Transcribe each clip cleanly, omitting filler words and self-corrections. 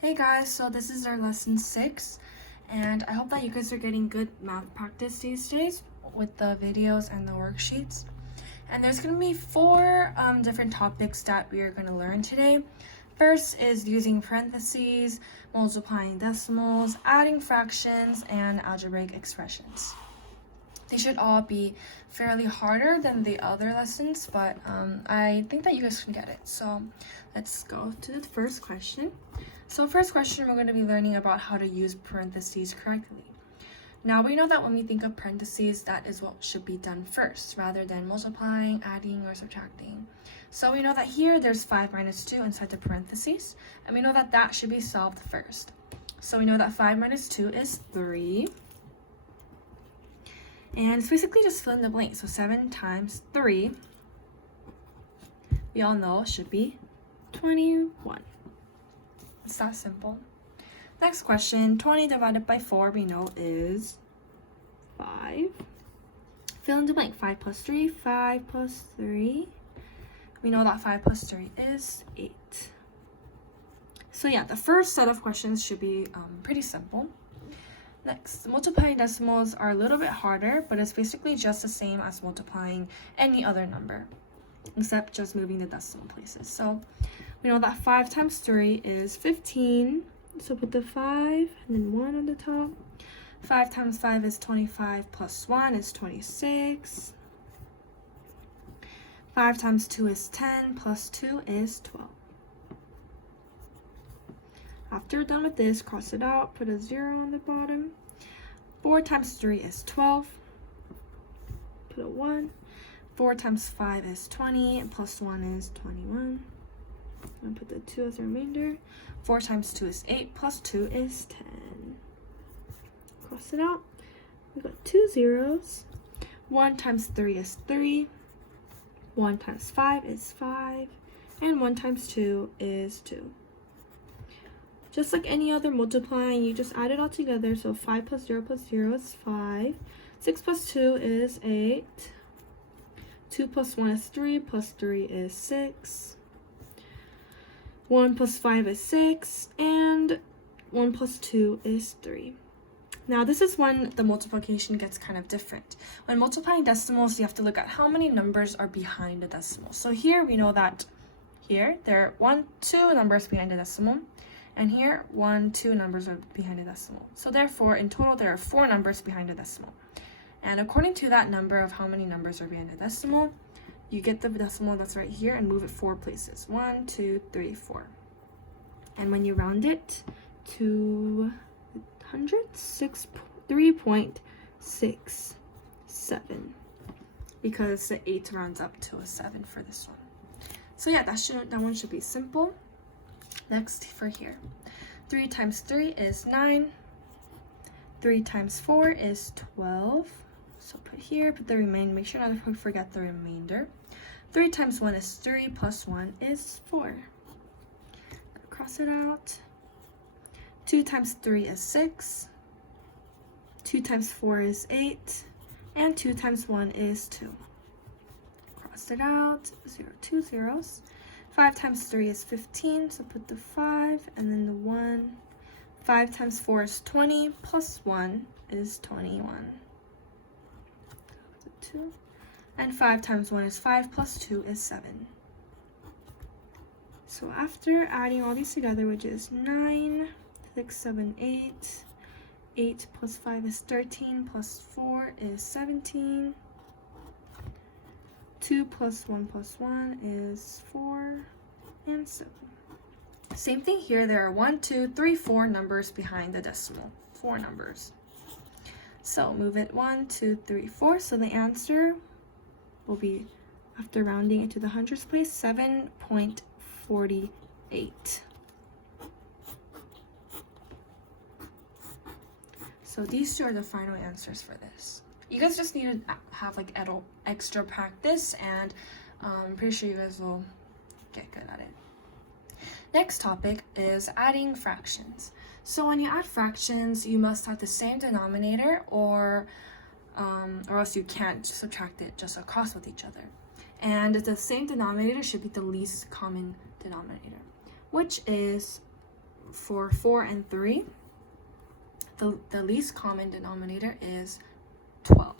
Hey guys, so this is our lesson 6, and I hope that you guys are getting good math practice these days with the videos and the worksheets. And there's going to be 4 different topics that we are going to learn today. First is using parentheses, multiplying decimals, adding fractions, and algebraic expressions. They should all be fairly harder than the other lessons, but I think that you guys can get it. So let's go to the first question. So first question, we're going to be learning about how to use parentheses correctly. Now we know that when we think of parentheses, that is what should be done first, rather than multiplying, adding, or subtracting. So we know that here there's 5 minus 2 inside the parentheses, and we know that that should be solved first. So we know that 5 minus 2 is 3. And it's basically just fill in the blank. So 7 times 3, we all know should be 21. It's that simple. Next question, 20 divided by 4 we know is 5. Fill in the blank, 5 plus 3, 5 plus 3. We know that 5 plus 3 is 8. So yeah, the first set of questions should be pretty simple. Next, multiplying decimals are a little bit harder, but it's basically just the same as multiplying any other number, except just moving the decimal places. So we know that 5 times 3 is 15. So put the 5 and then 1 on the top. 5 times 5 is 25 plus 1 is 26. 5 times 2 is 10 plus 2 is 12. After we're done with this, cross it out, put a 0 on the bottom. 4 times 3 is 12. Put a 1. 4 times 5 is 20, and plus 1 is 21. And put the 2 as a remainder. 4 times 2 is 8, plus 2 is 10. Cross it out. We got 2 zeros. 1 times 3 is 3. 1 times 5 is 5. And 1 times 2 is 2. Just like any other multiplying, you just add it all together. So 5 plus 0 is 5. 6 plus 2 is 8. 2 plus 1 is 3, plus 3 is 6. 1 plus 5 is 6, and 1 plus 2 is 3. Now this is when the multiplication gets kind of different. When multiplying decimals, you have to look at how many numbers are behind the decimal. So here we know that here there are 2 numbers behind the decimal. And here, 2 numbers are behind the decimal. So therefore, in total, there are 4 numbers behind the decimal. And according to that number of how many numbers are behind the decimal, you get the decimal that's right here and move it 4 places. 1, 2, 3, 4. And when you round it to 100, 3.67. Because the 8 rounds up to a 7 for this one. So yeah, that one should be simple. Next for here, 3 times 3 is 9. 3 times 4 is 12. So put here, put the remainder, make sure not to forget the remainder. 3 times 1 is 3, plus 1 is 4. Cross it out. 2 times 3 is 6. 2 times 4 is 8. And 2 times 1 is 2. Cross it out, 0, 2 zeros. 5 times 3 is 15, so put the 5 and then the 1. 5 times 4 is 20, plus 1 is 21. Put the 2. And 5 times 1 is 5, plus 2 is 7. So after adding all these together, which is 9, 6, 7, 8. 8 plus 5 is 13, plus 4 is 17. 2 plus 1 is 4, and 7. Same thing here, there are 1, 2, 3, 4 numbers behind the decimal. 4 numbers. So move it 1, 2, 3, 4. So the answer will be, after rounding it to the hundreds place, 7.48. So these 2 are the final answers for this. You guys just need to have like extra practice, and I'm pretty sure you guys will get good at it. Next topic is adding fractions. So when you add fractions, you must have the same denominator, or else you can't subtract it just across with each other. And the same denominator should be the least common denominator, which is for 4 and 3, the least common denominator is 12.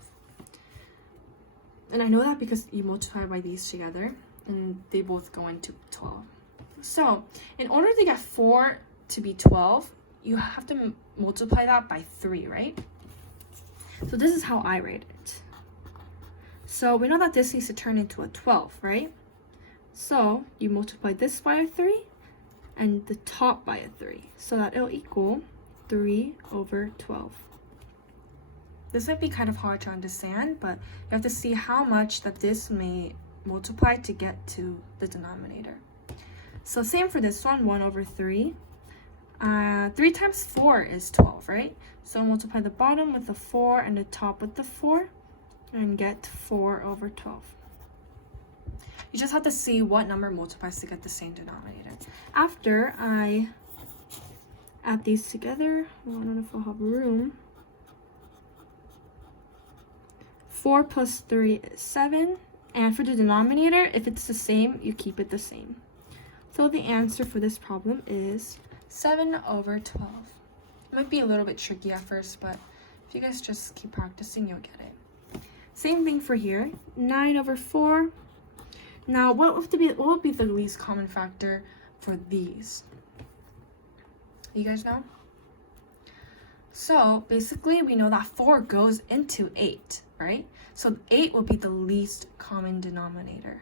And I know that because you multiply by these together, and they both go into 12. So, in order to get 4 to be 12, you have to multiply that by 3, right? So this is how I write it. So we know that this needs to turn into a 12, right? So you multiply this by a 3 and the top by a 3, so that it'll equal 3 over 12. This might be kind of hard to understand, but you have to see how much that this may multiply to get to the denominator. So same for this one, 1 over 3. 3 times 4 is 12, right? So multiply the bottom with the 4 and the top with the 4 and get 4 over 12. You just have to see what number multiplies to get the same denominator. After I add these together, I don't know if I'll have room. 4 plus 3 is 7. And for the denominator, if it's the same, you keep it the same. So the answer for this problem is 7 over 12. It might be a little bit tricky at first, but if you guys just keep practicing, you'll get it. Same thing for here, 9 over 4. Now, what would be the least common factor for these? You guys know? So, basically, we know that 4 goes into 8, right? So, 8 will be the least common denominator.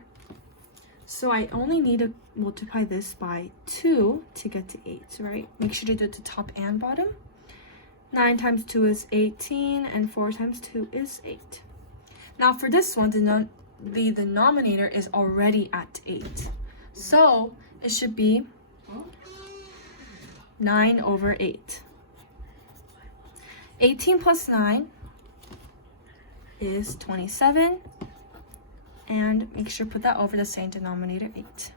So, I only need to multiply this by 2 to get to 8, right? Make sure to do the top and bottom. 9 times 2 is 18, and 4 times 2 is 8. Now, for this one, the denominator is already at 8. So, it should be 9 over 8. 18 plus 9 is 27. And make sure to put that over the same denominator, 8.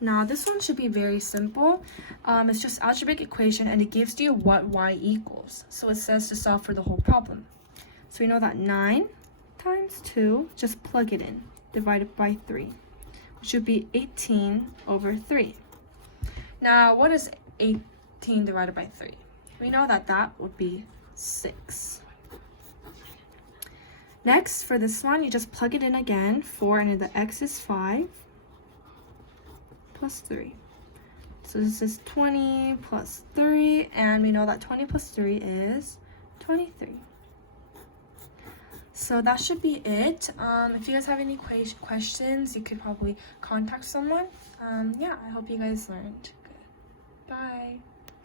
Now, this one should be very simple. It's just algebraic equation, and it gives you what y equals. So it says to solve for the whole problem. So we know that 9 times 2, just plug it in, divided by 3, which would be 18 over 3. Now, what is 18 divided by 3? We know that that would be 6. Next, for this one, you just plug it in again. 4 and the x is 5 plus 3. So this is 20 plus 3, and we know that 20 plus 3 is 23. So that should be it. If you guys have any questions, you could probably contact someone. Yeah, I hope you guys learned. Good. Bye.